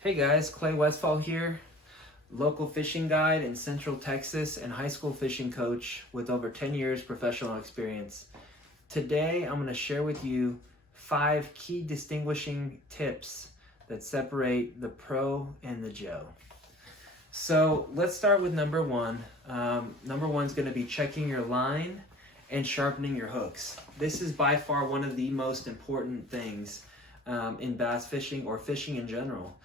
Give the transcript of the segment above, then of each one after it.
Hey guys, Clay Westfall here, local fishing guide in Central Texas and high school fishing coach with over 10 years professional experience. Today I'm going to share with you 5 key distinguishing tips that separate the pro and the Joe. So let's start with number one. Number one is going to be checking your line and sharpening your hooks. This is by far one of the most important things in bass fishing or fishing in general.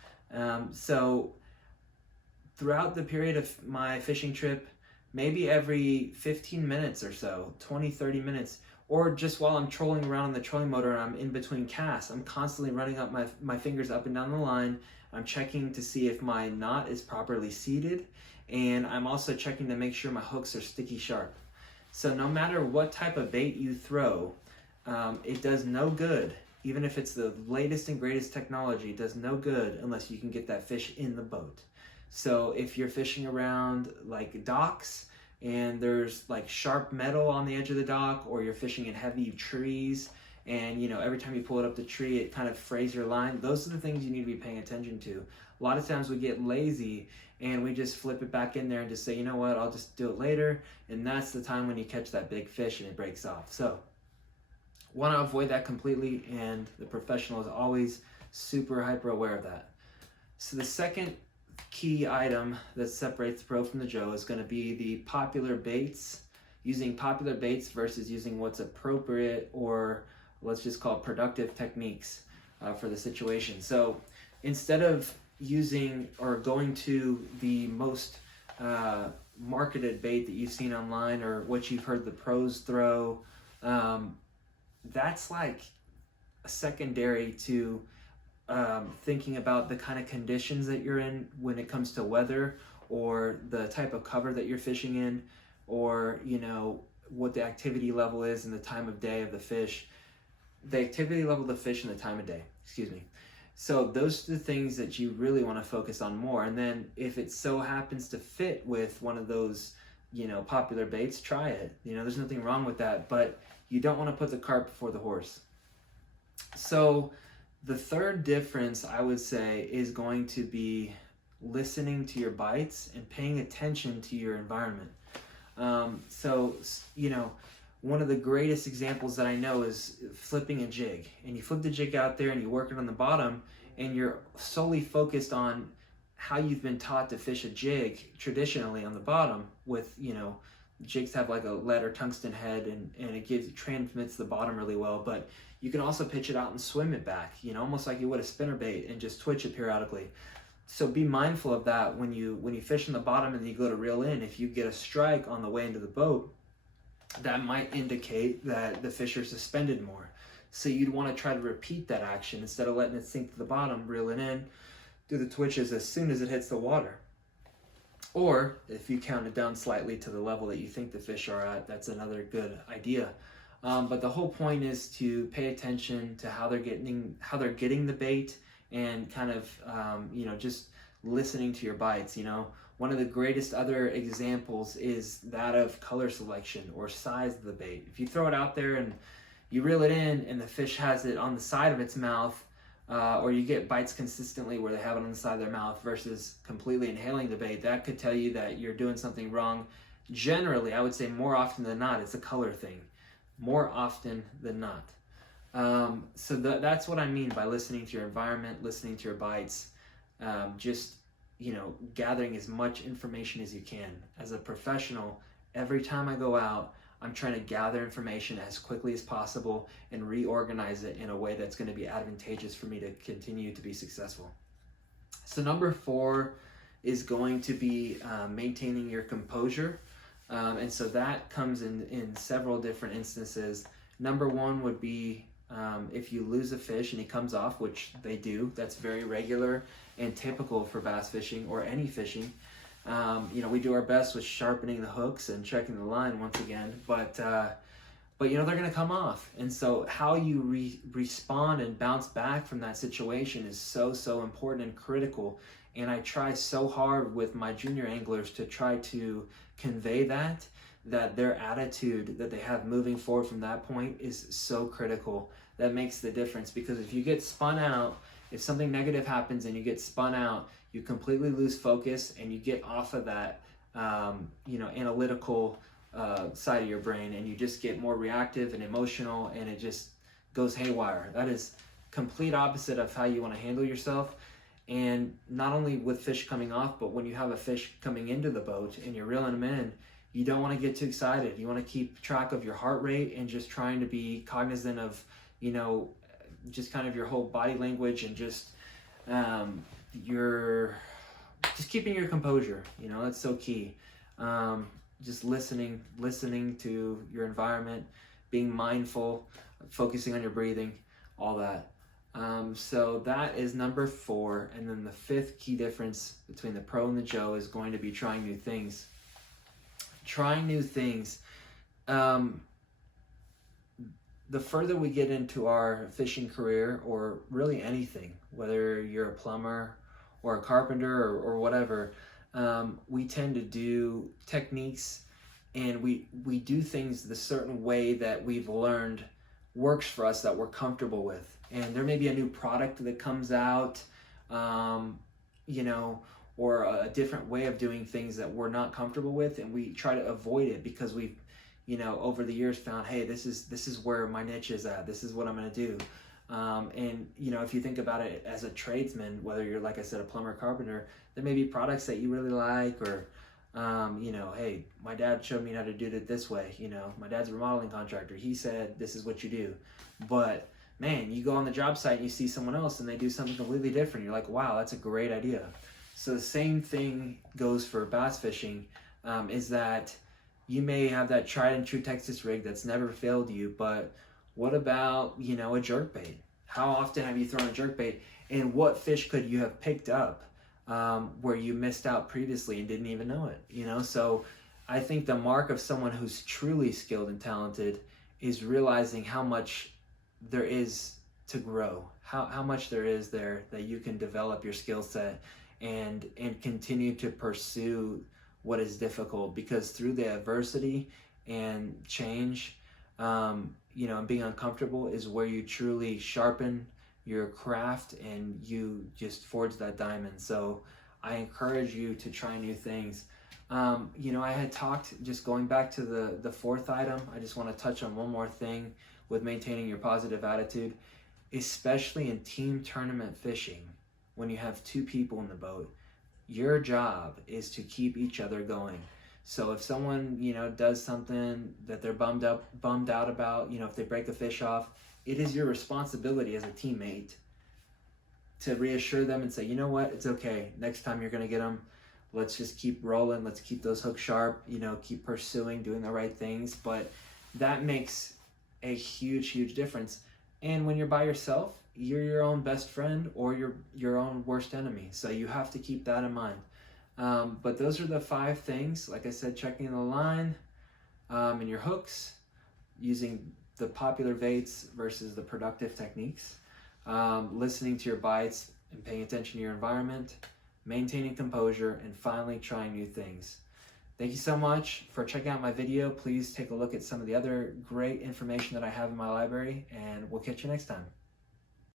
So throughout the period of my fishing trip, maybe every 15 minutes or so, 20, 30 minutes, or just while I'm trolling around on the trolling motor and I'm in between casts, I'm constantly running up my fingers up and down the line. I'm checking to see if my knot is properly seated, and I'm also checking to make sure my hooks are sticky sharp. So no matter what type of bait you throw, it does no good. Even if it's the latest and greatest technology, it does no good unless you can get that fish in the boat. So if you're fishing around like docks and there's like sharp metal on the edge of the dock, or you're fishing in heavy trees and every time you pull it up the tree it kind of frays your line, those are the things you need to be paying attention to. A lot of times we get lazy and we just flip it back in there and just say, you know what, I'll just do it later, and that's the time when you catch that big fish and it breaks off. So want to avoid that completely, and the professional is always super hyper aware of that. So the second key item that separates the pro from the Joe is going to be the popular baits, using popular baits versus using what's appropriate, or let's just call it productive techniques for the situation. So instead of using or going to the most marketed bait that you've seen online or what you've heard the pros throw, that's like a secondary to thinking about the kind of conditions that you're in when it comes to weather, or the type of cover that you're fishing in, or what the activity level is and the time of day of the fish. The activity level of the fish and the time of day, excuse me. So those are the things that you really want to focus on more. And then if it so happens to fit with one of those popular baits, try it. There's nothing wrong with that, but you don't want to put the cart before the horse. So the third difference, I would say, is going to be listening to your bites and paying attention to your environment. One of the greatest examples that I know is flipping a jig. And you flip the jig out there and you work it on the bottom, and you're solely focused on how you've been taught to fish a jig traditionally on the bottom with, jigs have like a lead or tungsten head, and it transmits the bottom really well, but you can also pitch it out and swim it back, almost like you would a spinner bait, and just twitch it periodically. So be mindful of that when you fish on the bottom and you go to reel in. If you get a strike on the way into the boat, that might indicate that the fish are suspended more. So you'd want to try to repeat that action instead of letting it sink to the bottom, reel it in, do the twitches as soon as it hits the water. Or if you count it down slightly to the level that you think the fish are at, that's another good idea. But the whole point is to pay attention to how they're getting the bait, and kind of just listening to your bites. One of the greatest other examples is that of color selection or size of the bait. If you throw it out there and you reel it in and the fish has it on the side of its mouth, or you get bites consistently where they have it on the side of their mouth versus completely inhaling the bait, that could tell you that you're doing something wrong. Generally, I would say more often than not, it's a color thing. More often than not. That's what I mean by listening to your environment, listening to your bites, gathering as much information as you can. As a professional, every time I go out, I'm trying to gather information as quickly as possible and reorganize it in a way that's going to be advantageous for me to continue to be successful. So number 4 is going to be maintaining your composure. And so that comes in several different instances. Number 1 would be if you lose a fish and he comes off, which they do. That's very regular and typical for bass fishing or any fishing. We do our best with sharpening the hooks and checking the line once again, but they're going to come off. And so how you respond and bounce back from that situation is so important and critical. And I try so hard with my junior anglers to try to convey that their attitude that they have moving forward from that point is so critical. That makes the difference, because if you get spun out if something negative happens and you get spun out, you completely lose focus and you get off of that, analytical side of your brain, and you just get more reactive and emotional, and it just goes haywire. That is complete opposite of how you want to handle yourself. And not only with fish coming off, but when you have a fish coming into the boat and you're reeling them in, you don't want to get too excited. You want to keep track of your heart rate and just trying to be cognizant of, just kind of your whole body language, and just just keeping your composure. That's so key. Just listening to your environment, being mindful, focusing on your breathing, all that. So that is number 4. And then the 5th key difference between the pro and the Joe is going to be trying new things. Trying new things. The further we get into our fishing career, or really anything, whether you're a plumber or a carpenter or whatever, we tend to do techniques, and we do things the certain way that we've learned works for us, that we're comfortable with. And there may be a new product that comes out, or a different way of doing things that we're not comfortable with, and we try to avoid it because we've, over the years found, hey, this is where my niche is at. This is what I'm going to do. And if you think about it as a tradesman, whether you're, like I said, a plumber or carpenter, there may be products that you really like, or hey, my dad showed me how to do it this way. My dad's a remodeling contractor. He said, this is what you do. But man, you go on the job site and you see someone else and they do something completely different. You're like, wow, that's a great idea. So the same thing goes for bass fishing, is that you may have that tried and true Texas rig that's never failed you, but what about, a jerkbait? How often have you thrown a jerkbait, and what fish could you have picked up where you missed out previously and didn't even know it? So I think the mark of someone who's truly skilled and talented is realizing how much there is to grow, how much there is there that you can develop your skill set and continue to pursue what is difficult, because through the adversity and change, and being uncomfortable is where you truly sharpen your craft and you just forge that diamond. So I encourage you to try new things. I had talked, just going back to the 4th item, I just want to touch on one more thing with maintaining your positive attitude, especially in team tournament fishing. When you have 2 people in the boat, your job is to keep each other going. So if someone, does something that they're bummed out about, if they break a fish off, it is your responsibility as a teammate to reassure them and say, you know what, it's okay. Next time you're going to get them. Let's just keep rolling. Let's keep those hooks sharp, keep pursuing, doing the right things. But that makes a huge, huge difference. And when you're by yourself, you're your own best friend or your own worst enemy. So you have to keep that in mind. But those are the 5 things. Like I said, checking the line and your hooks, using the popular baits versus the productive techniques, listening to your bites and paying attention to your environment, maintaining composure, and finally trying new things. Thank you so much for checking out my video. Please take a look at some of the other great information that I have in my library, and we'll catch you next time.